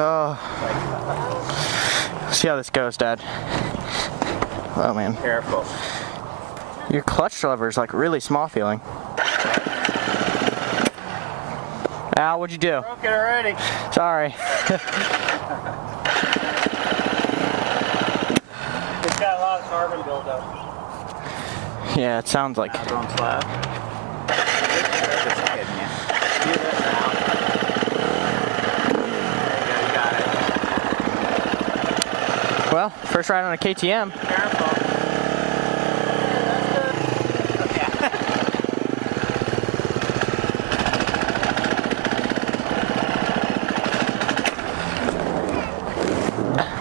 Oh. See how this goes, Dad. Oh man. Careful. Your clutch lever is like really small feeling. Al, what'd you do? Broke it already. Sorry. It's got a lot of carbon buildup. Yeah, it sounds like. Don't slap. Just kidding you. Do this now. There you got it. Well, first ride on a KTM. Careful.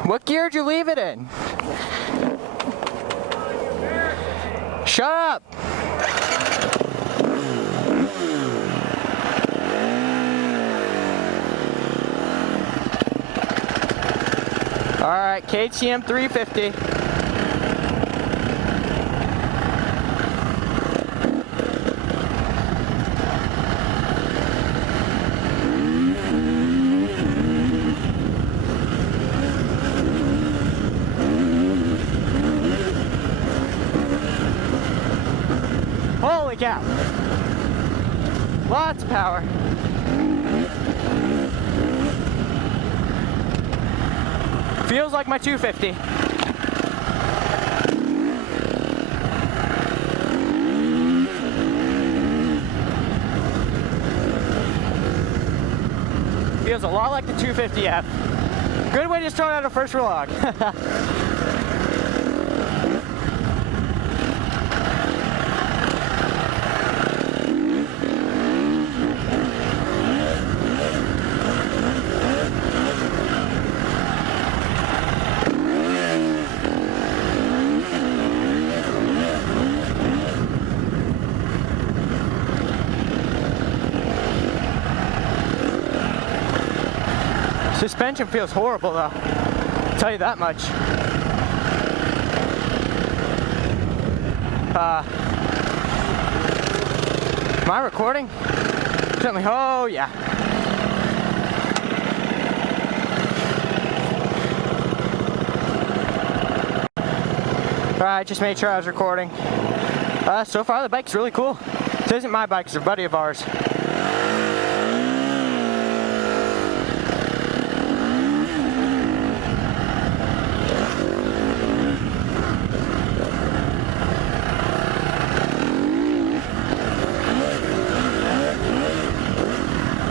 What gear did you leave it in? Shut up! Alright, KTM 350. Holy cow! Lots of power. Feels like my 250. Feels a lot like the 250F. Good way to start out a first vlog. Suspension feels horrible though, I'll tell you that much. Am I recording? Certainly, oh yeah. Alright, just made sure I was recording. So far the bike's really cool. This isn't my bike, it's a buddy of ours.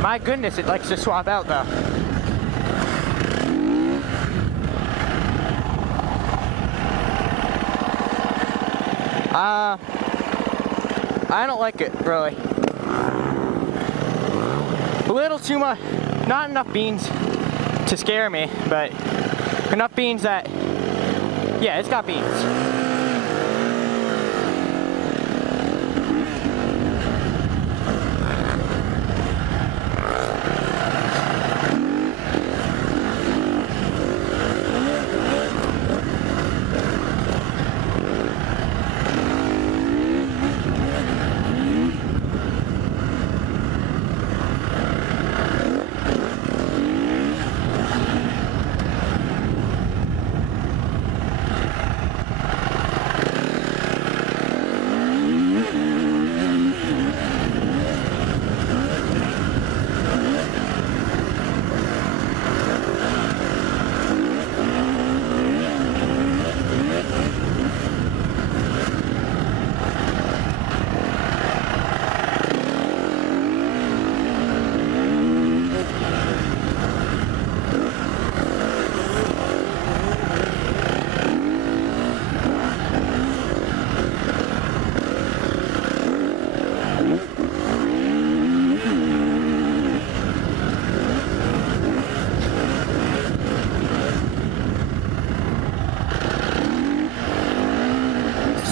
My goodness, it likes to swap out though. I don't like it, really. A little too much, not enough beans to scare me, but enough beans that, yeah, it's got beans.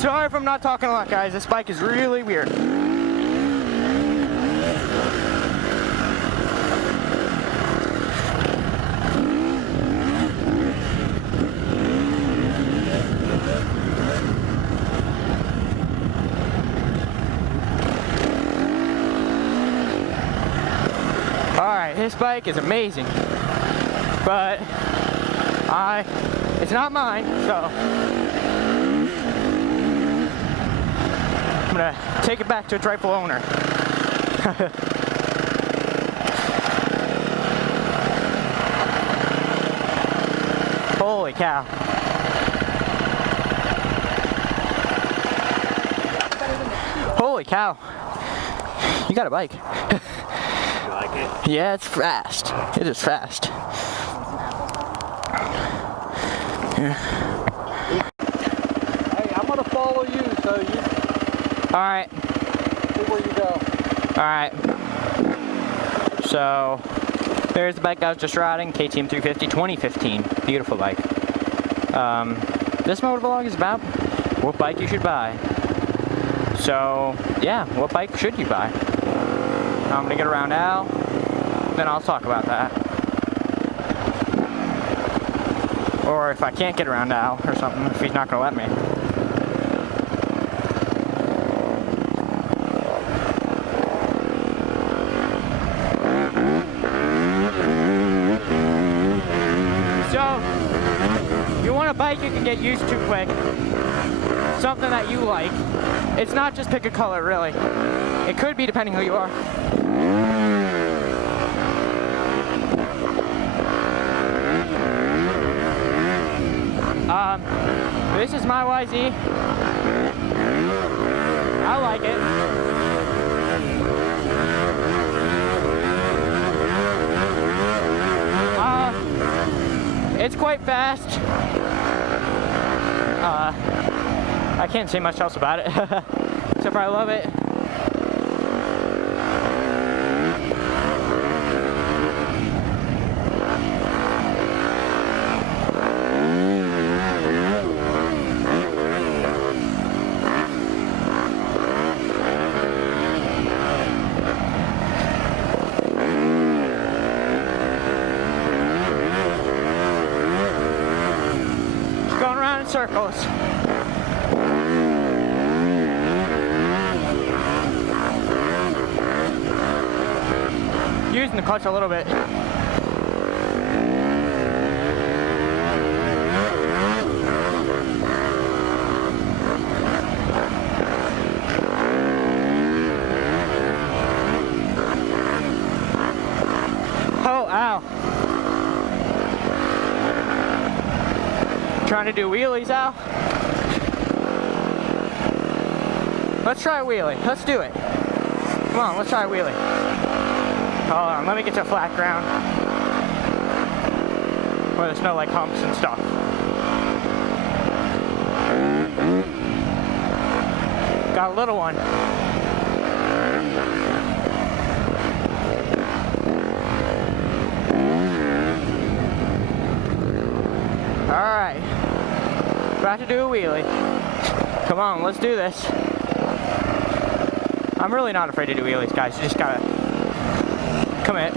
Sorry if I'm not talking a lot, guys. This bike is really weird. Alright, this bike is amazing. but it's not mine, so I'm gonna take it back to its rightful owner. Holy cow. Holy cow. You got a bike. You like it? Yeah, it's fast. It is fast. Yeah. Hey, I'm gonna follow you, so you Alright. see where you go. Alright. So, there's the bike I was just riding, KTM 350, 2015. Beautiful bike. This motovlog is about what bike you should buy. So, yeah, what bike should you buy? I'm gonna get around Al, then I'll talk about that. Or if I can't get around Al or something, if he's not gonna let me. So, if you want a bike you can get used to quick, something that you like. It's not just pick a color, really. It could be depending who you are. This is my YZ. I like it. It's quite fast. I can't say much else about it, except for I love it. Just going around in circles. Using the clutch a little bit. Oh, ow. Trying to do wheelies, Al? Let's try a wheelie. Let's do it. Come on, let's try a wheelie. Hold on, let me get to flat ground where there's no like humps and stuff. Got a little one. Alright, about to do a wheelie. Come on, let's do this. I'm really not afraid to do wheelies, guys. You just gotta commit.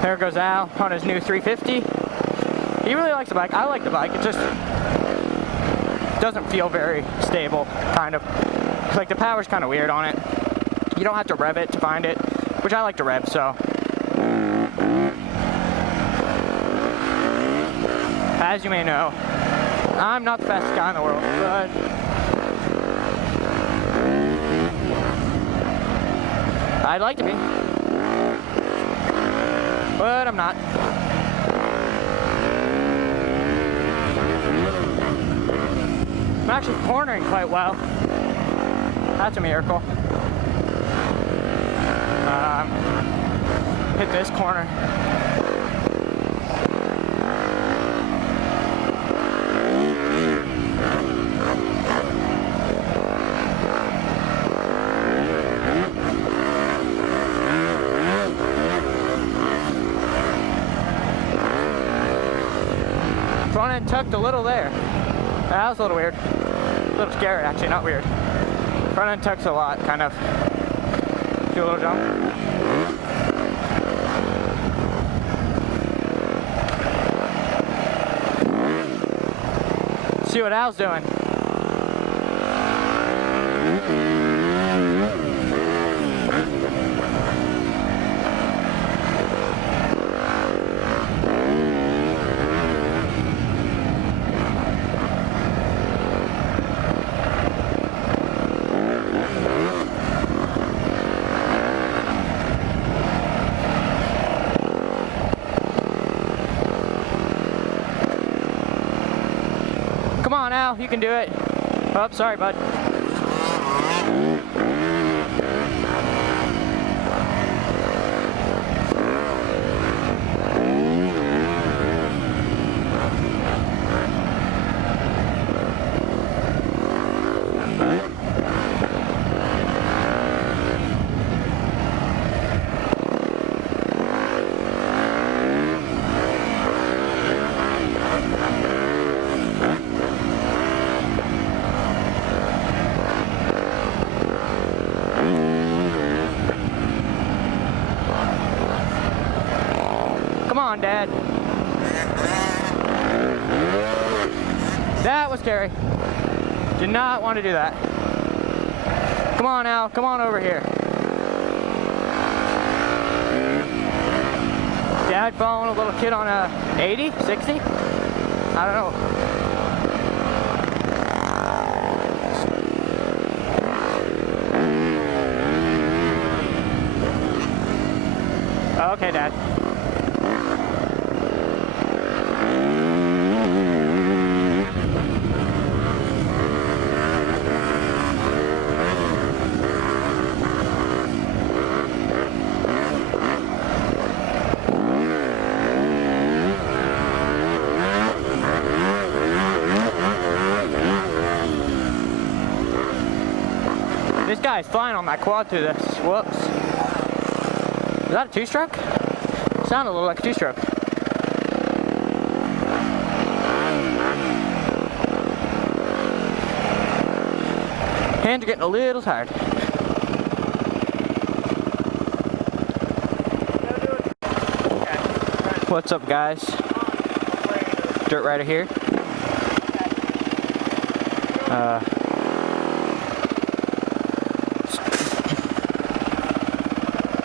There goes Al on his new 350. He really likes the bike. I like the bike. It just doesn't feel very stable, kind of. Like the power's kind of weird on it. You don't have to rev it to find it, which I like to rev, so. As you may know, I'm not the fastest guy in the world, but I'd like to be, but I'm not. I'm actually cornering quite well. That's a miracle. Hit this corner. Front end tucked a little there. That was a little weird. A little scary, actually, not weird. Front end tucks a lot, kind of. Do a little jump. See what Al's doing. Al, you can do it. Oh, sorry, bud. Come on, Dad. That was scary. Did not want to do that. Come on, Al. Come on over here. Dad following a little kid on a 80, 60? I don't know. Okay, Dad. This guy's flying on that quad through this. Whoops. Is that a two-stroke? Sounded a little like a two-stroke. Hands are getting a little tired. What's up, guys? Dirt rider here.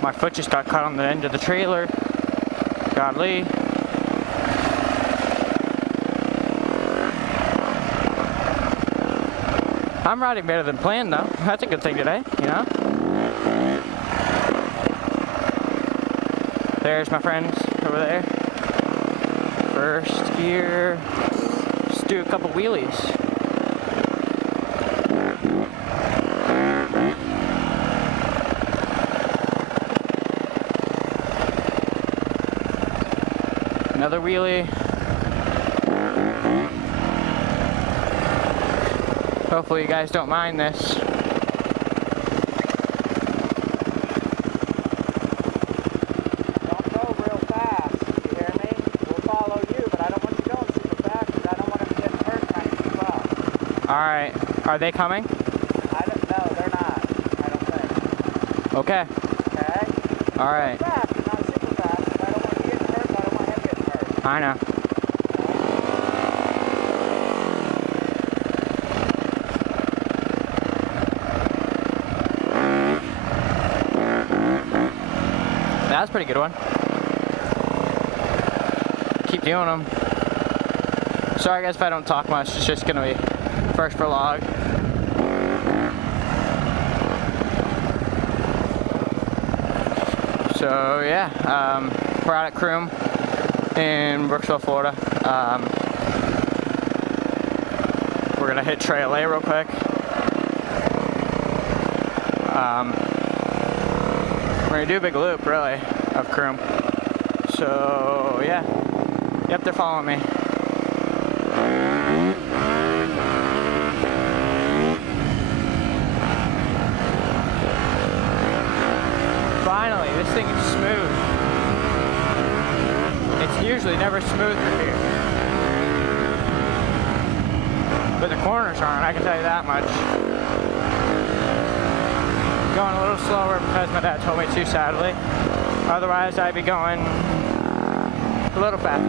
My foot just got caught on the end of the trailer. Godly. I'm riding better than planned though. That's a good thing today, you know? There's my friends over there. First gear. Just do a couple wheelies. Another wheelie. Hopefully you guys don't mind this. Don't go real fast, you hear me? We'll follow you, but I don't want you going super fast because I don't want them getting hurt trying to keep up. Alright. Are they coming? I don't know, they're not. I don't think. Okay. Okay? Alright. Fast, but not super fast. I don't want you getting hurt, but I don't want him getting hurt. I know. That's a pretty good one. Keep doing them. Sorry guys if I don't talk much, it's just gonna be first vlog. So yeah, we're out at Croom in Brooksville, Florida. We're gonna hit Trail A real quick. We're gonna do a big loop, really, of Croom. So, yeah. Yep, they're following me. Finally, this thing is smooth. It's usually never smooth through here. But the corners aren't, I can tell you that much. Going a little slower because my dad told me to, sadly. Otherwise, I'd be going a little fast.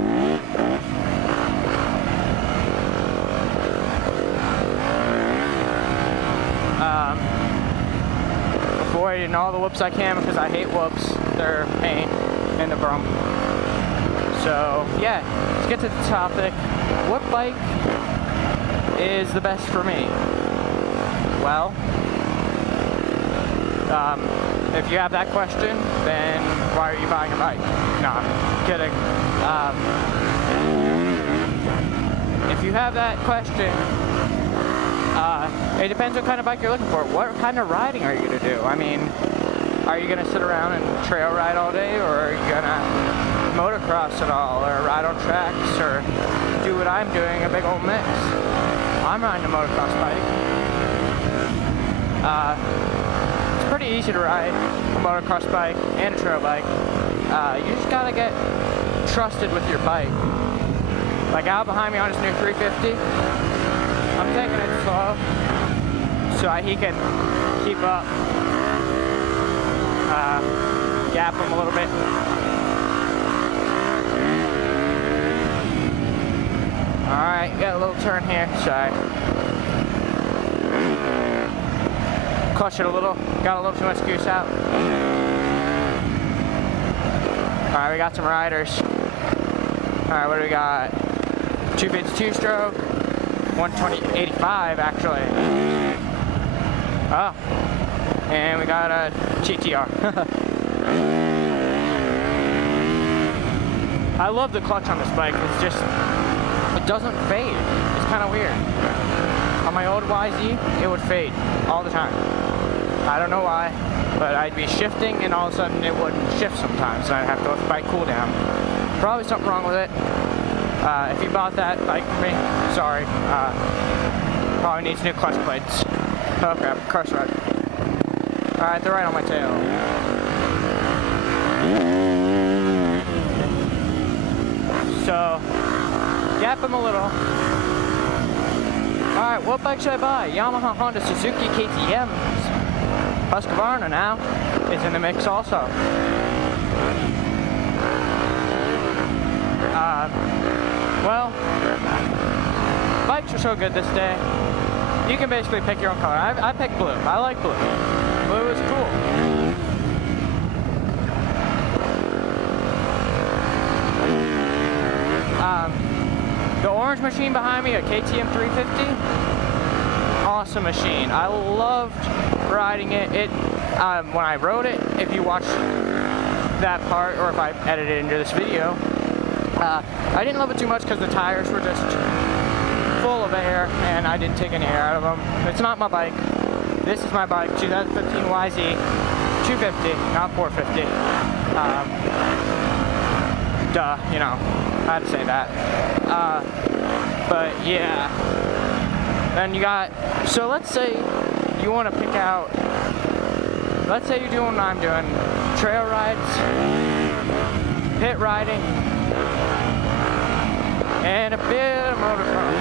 Avoiding all the whoops I can because I hate whoops. They're a pain in the brum. So, yeah, let's get to the topic. What bike is the best for me? Well, if you have that question, then why are you buying a bike? No, I'm kidding. If you have that question, It depends what kind of bike you're looking for. What kind of riding are you going to do? I mean, are you going to sit around and trail ride all day, or are you going to motocross at all, or ride on tracks, or do what I'm doing, a big old mix? I'm riding a motocross bike. It's pretty easy to ride a motocross bike and a trail bike. You just gotta get trusted with your bike. Like out behind me on his new 350, I'm taking it slow so he can keep up, gap him a little bit. Alright, got a little turn here, sorry. Clutch it a little, got a little too much goose out. Alright, we got some riders. Alright, what do we got? 252 stroke, 120/85 actually. Oh, and we got a GTR. I love the clutch on this bike. It's just, it doesn't fade. It's kind of weird. On my old YZ, it would fade all the time. I don't know why, but I'd be shifting and all of a sudden it wouldn't shift sometimes, and I'd have to let the bike cool down. Probably something wrong with it. If you bought that bike for me, sorry. Probably needs new clutch plates. Oh crap, curse rod. Alright, they're right on my tail. So, gap them a little. Alright, what bike should I buy? Yamaha, Honda, Suzuki, KTM. Husqvarna now is in the mix also. Well, bikes are so good this day. You can basically pick your own color. I picked blue. I like blue. Blue is cool. The orange machine behind me, a KTM 350, awesome machine. I loved riding it. When I rode it, if you watch that part, or if I edited it into this video, I didn't love it too much because the tires were just full of air and I didn't take any air out of them. It's not my bike. This is my bike, 2015 YZ 250, not 450. Duh, you know, I had to say that. But yeah. Then you got, so let's say you want to pick out, let's say you're doing what I'm doing, trail rides, pit riding, and a bit of motocross.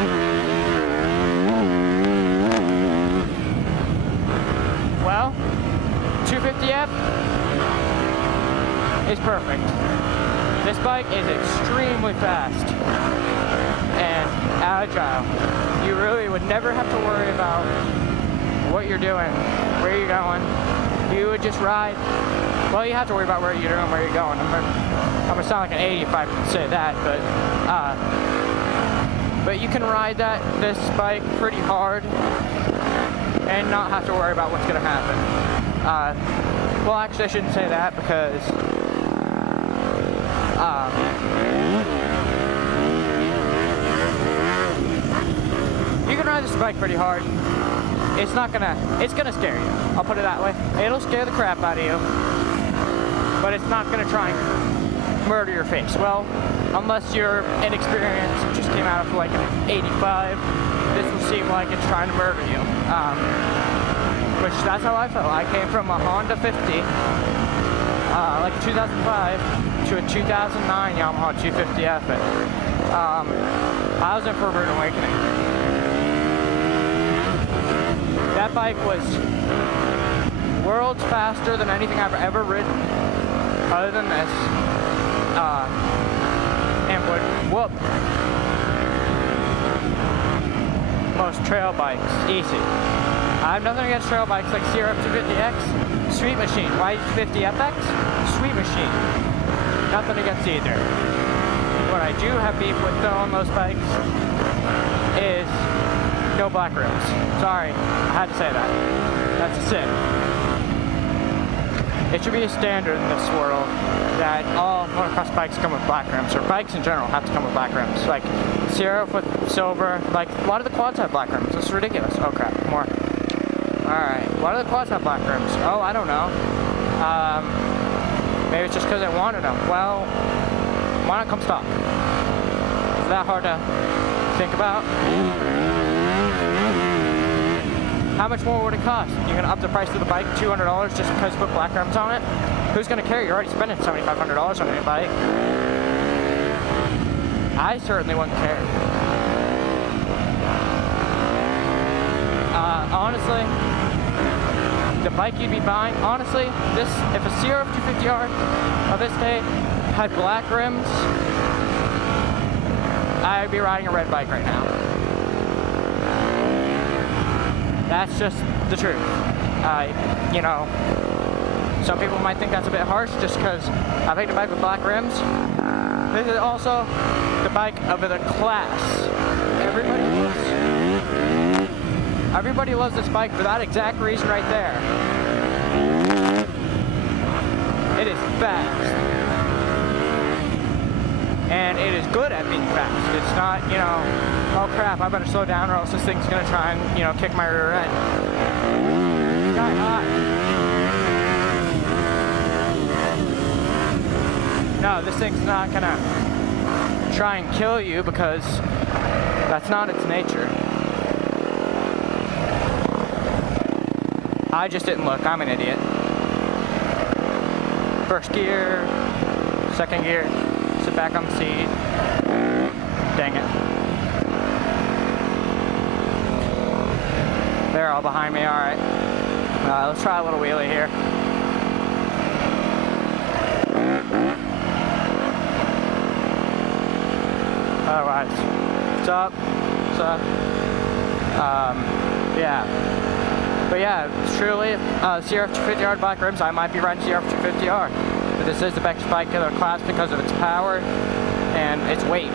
Well, 250F is perfect. This bike is extremely fast and agile. You really would never have to worry about what you're doing, where you're going. You would just ride. Well, you have to worry about where you're doing, where you're going. I'm gonna sound like an 80 if I say that, but you can ride this bike pretty hard and not have to worry about what's gonna happen. Well, actually, I shouldn't say that because you can ride this bike pretty hard. It's gonna scare you. I'll put it that way. It'll scare the crap out of you, but it's not gonna try and murder your face. Well, unless you're inexperienced and just came out of like an 85, this will seem like it's trying to murder you. Which that's how I felt. I came from a Honda 50, like a 2005, to a 2009 Yamaha 250F. I was in for a rude awakening. That bike was worlds faster than anything I've ever ridden, other than this, and would whoop most trail bikes easy. I have nothing against trail bikes like CRF 250X, sweet machine. Y50FX, sweet machine. Nothing against either. What I do have beef with though on those bikes is no black rims. Sorry, I had to say that. That's a sin. It should be a standard in this world. that all motocross bikes come with black rims, or bikes in general have to come with black rims. Like Sierra with silver, like a lot of the quads have black rims. This is ridiculous. Oh crap, more. Alright, a lot of the quads have black rims. Oh, I don't know. Maybe it's just because I wanted them. Well, why not come stock? Is that hard to think about? How much more would it cost? You're gonna up the price of the bike $200 just because you put black rims on it? Who's gonna care? You're already spending $7,500 on a new bike. I certainly wouldn't care. Honestly, the bike you'd be buying, honestly, this, if a Sierra 250R of this day had black rims, I'd be riding a red bike right now. That's just the truth. You know, some people might think that's a bit harsh just because I picked a bike with black rims. This is also the bike of the class. Everybody loves this bike for that exact reason right there. It is fast. And it is good at being fast. It's not, you know, oh crap, I better slow down or else this thing's gonna try and, you know, kick my rear end. Sky high. No, this thing's not gonna try and kill you because that's not its nature. I just didn't look, I'm an idiot. First gear, second gear, sit back on the seat. Dang it. They're all behind me, alright. Let's try a little wheelie here. Otherwise, what's up? What's up? Yeah. But yeah, truly, Sierra 250R black rims, I might be riding Sierra 250R. But this is the best bike in the class because of its power and its weight.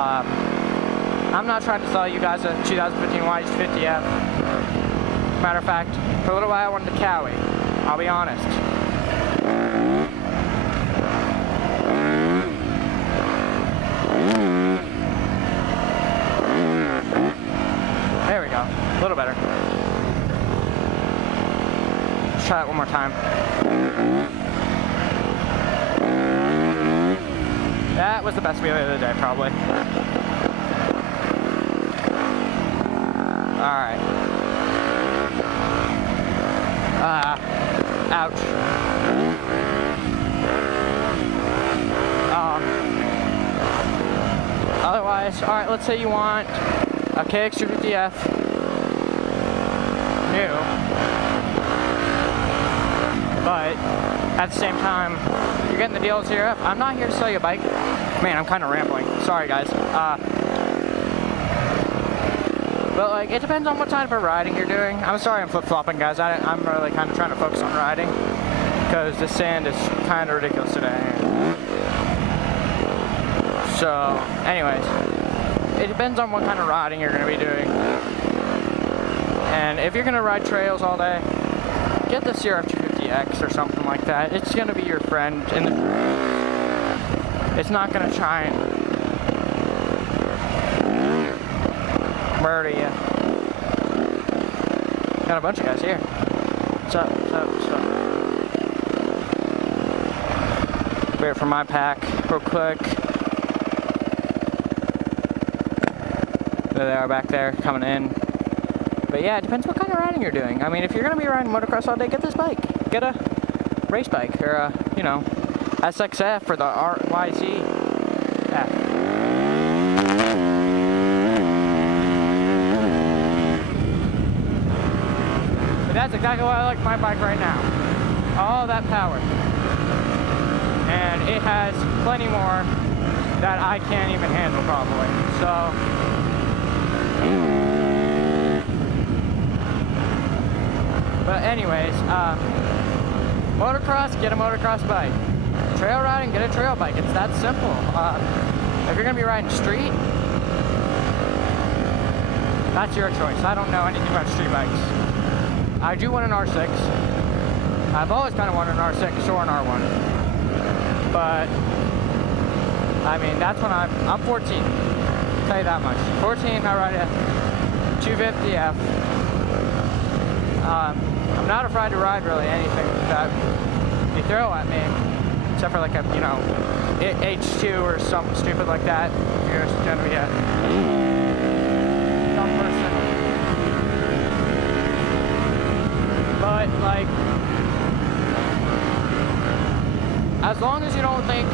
I'm not trying to sell you guys a 2015 YH50F. Matter of fact, for a little while I wanted a Cowie. I'll be honest. There we go, a little better. Let's try it one more time. That was the best wheelie of the day, probably. Alright. Ouch. Otherwise, alright, let's say you want a KX250F new, but at the same time, you're getting the deal with Sierra. I'm not here to sell you a bike. Man, I'm kind of rambling. Sorry, guys. But like, it depends on what type of riding you're doing. I'm sorry I'm flip-flopping, guys. I'm really kind of trying to focus on riding because the sand is kind of ridiculous today. So, anyways, it depends on what kind of riding you're going to be doing. And if you're going to ride trails all day, get the Sierra 250X or something like that. It's going to be your friend. It's not going to try and murder you. Got a bunch of guys here. What's up? What's up? What's up? Wait for my pack real quick. There they are back there coming in. But yeah, it depends what kind of riding you're doing. I mean, if you're going to be riding motocross all day, get this bike. Get a race bike or a, you know, SXF or the RYZ. But that's exactly why I like my bike right now. All that power. And it has plenty more that I can't even handle probably. So, but anyways, motocross, get a motocross bike. Trail riding, get a trail bike. It's that simple. If you're gonna be riding street, that's your choice. I don't know anything about street bikes. I do want an R6. I've always kind of wanted an R6 or an R1. But I mean, that's when I'm 14. I'll tell you that much. 14, I ride a 250F. I'm not afraid to ride really anything that you throw at me, except for like a, you know, H2 or something stupid like that. You're just gonna be a dumb person. But like, as long as you don't think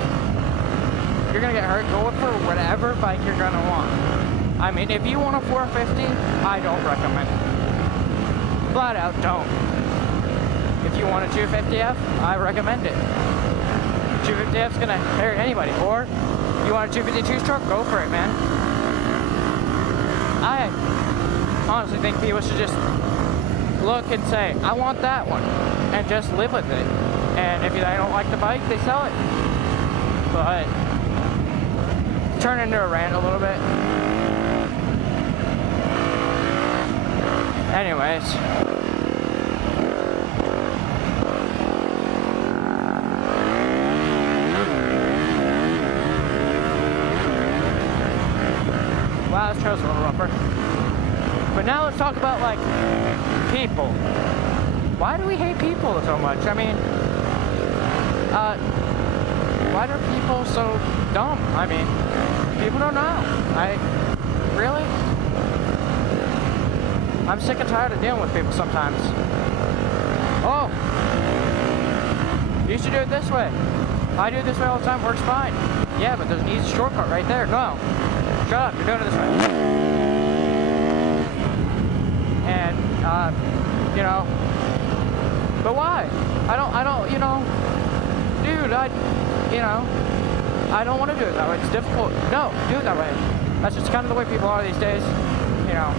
you're gonna get hurt, go for whatever bike you're gonna want. I mean, if you want a 450, I don't recommend it. Flat out don't. If you want a 250F, I recommend it. 250F's gonna hurt anybody. Or you want a 252 stroke, go for it, man. I honestly think people should just look and say, I want that one, and just live with it. And if they don't like the bike, they sell it. But turn into a rant a little bit. Anyways. Wow, this trail's a little rougher. But now let's talk about, like, people. Why do we hate people so much? I mean, why are people so dumb? I mean, people don't know. Really? I'm sick and tired of dealing with people sometimes. Oh, you should do it this way. I do it this way all the time, works fine. Yeah, but there's an easy shortcut right there. No, shut up, you're doing it this way. And, you know, but why? I don't, you know, dude, I don't want to do it that way. It's difficult. No, do it that way. That's just kind of the way people are these days, you know.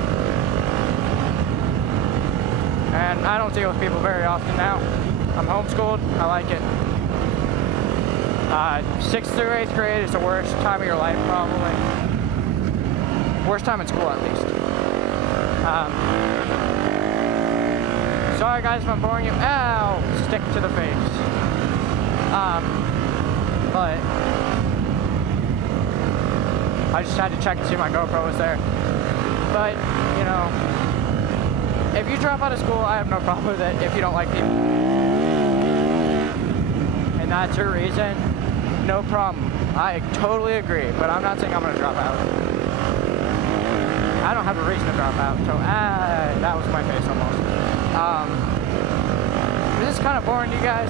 And I don't deal with people very often now. I'm homeschooled. I like it. 6th through 8th grade is the worst time of your life, probably. Worst time in school, at least. Sorry, guys, if I'm boring you. Ow! Stick to the face. But I just had to check to see if my GoPro was there. But, you know, if you drop out of school, I have no problem with it if you don't like people. And that's your reason, no problem. I totally agree, but I'm not saying I'm going to drop out. I don't have a reason to drop out, so that was my face almost. This is kind of boring to you guys.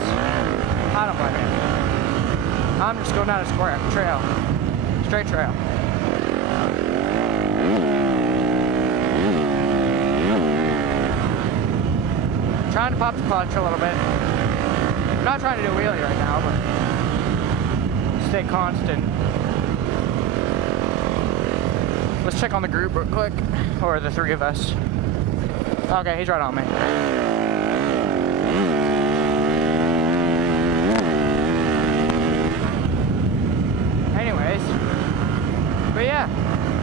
I don't blame you. I'm just going down a square trail. Straight trail. Trying to pop the clutch a little bit. I'm not trying to do a wheelie right now, but stay constant. Let's check on the group real quick, or the three of us. Okay, he's right on me. Anyways, but yeah,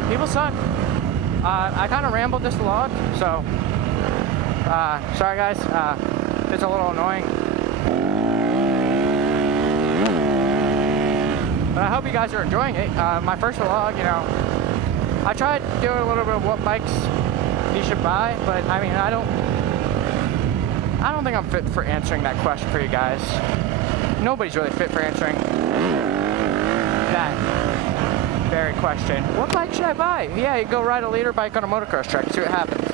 people suck. I kind of rambled this vlog, so sorry guys, it's a little annoying. But I hope you guys are enjoying it. My first vlog, you know, I tried doing a little bit of what bikes you should buy, but I mean, I don't think I'm fit for answering that question for you guys. Nobody's really fit for answering that very question. What bike should I buy? Yeah, you go ride a leader bike on a motocross track and see what happens.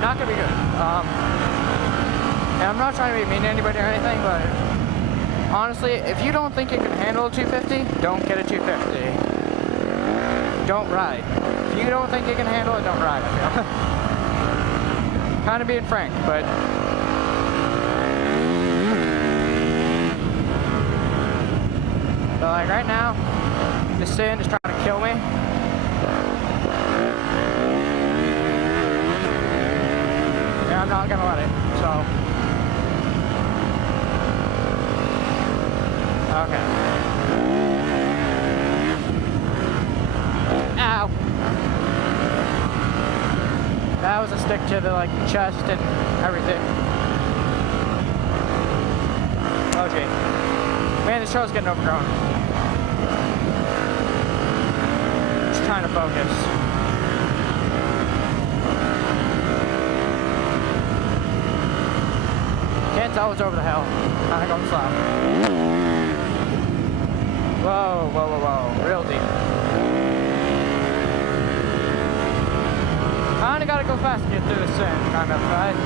Not gonna be good. And I'm not trying to be mean to anybody or anything, but honestly, if you don't think you can handle a 250, don't get a 250. Don't ride. If you don't think you can handle it, don't ride. I feel. Kind of being frank, but like right now, this sand is trying to kill me. Yeah, I'm not gonna let it. So. Okay. Ow. That was a stick to the like chest and everything. trail's getting overgrown. Just trying to focus. Can't tell what's over the hill. I think I'm slow. Whoa, whoa, whoa, whoa. Real deep. Kinda gotta go fast to get through this thing, kind of, right?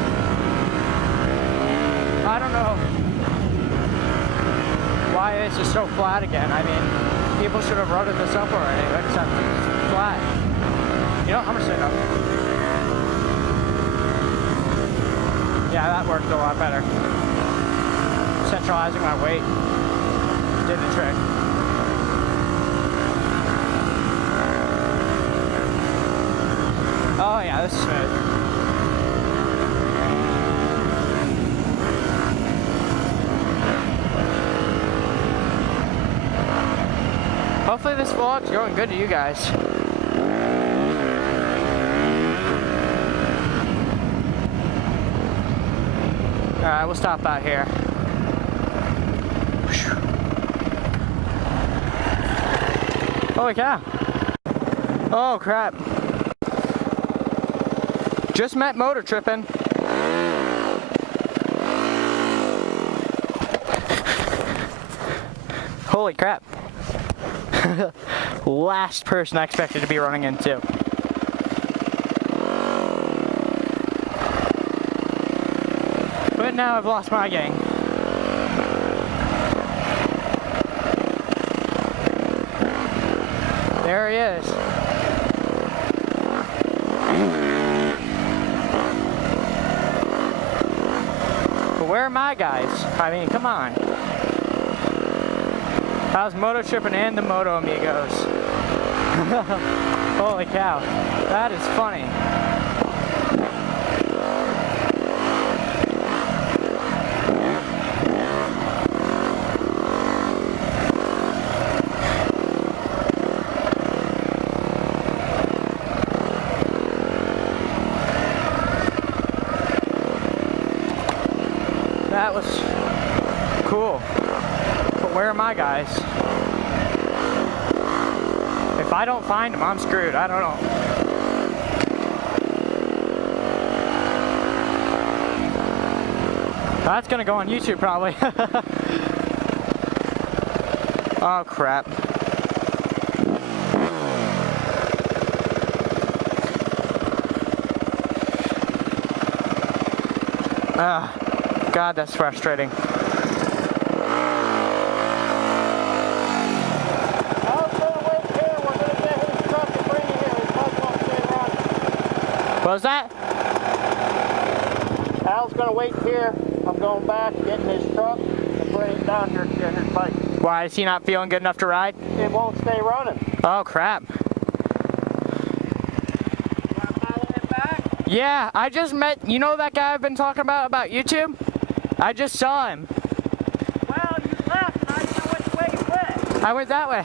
I don't know why it's just so flat again. I mean, people should have roaded this up already, except it's flat. You know, I'm gonna sit up. Yeah, that worked a lot better. Centralizing my weight did the trick. Oh yeah, this is smooth. Hopefully this vlog's going good to you guys. Alright, we'll stop out here. Holy cow. Oh crap. Just met Mototrippin. Holy crap. Last person I expected to be running into. But now I've lost my gang. There he is. But where are my guys? I mean, come on. How's Mototrippin and the Moto Amigos? Holy cow, that is funny. That was cool. But where are my guys? If I don't find them, I'm screwed. I don't know. That's gonna go on YouTube probably. Oh crap. God, that's frustrating. What was that? Al's gonna wait here. I'm going back, getting his truck, and bring it down here to get his bike. Why, is he not feeling good enough to ride? It won't stay running. Oh crap. You wanna follow him back? Yeah, I just met, you know that guy I've been talking about YouTube? I just saw him. Well, you left, and I didn't know which way you went. I went that way.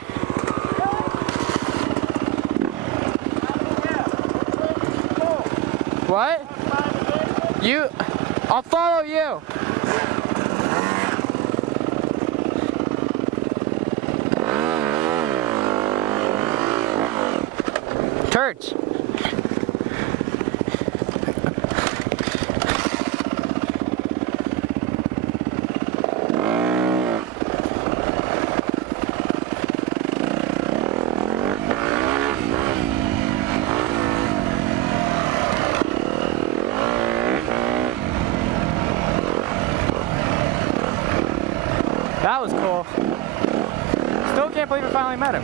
What? You, I'll follow you. Turds. That was cool. Still can't believe I finally met him.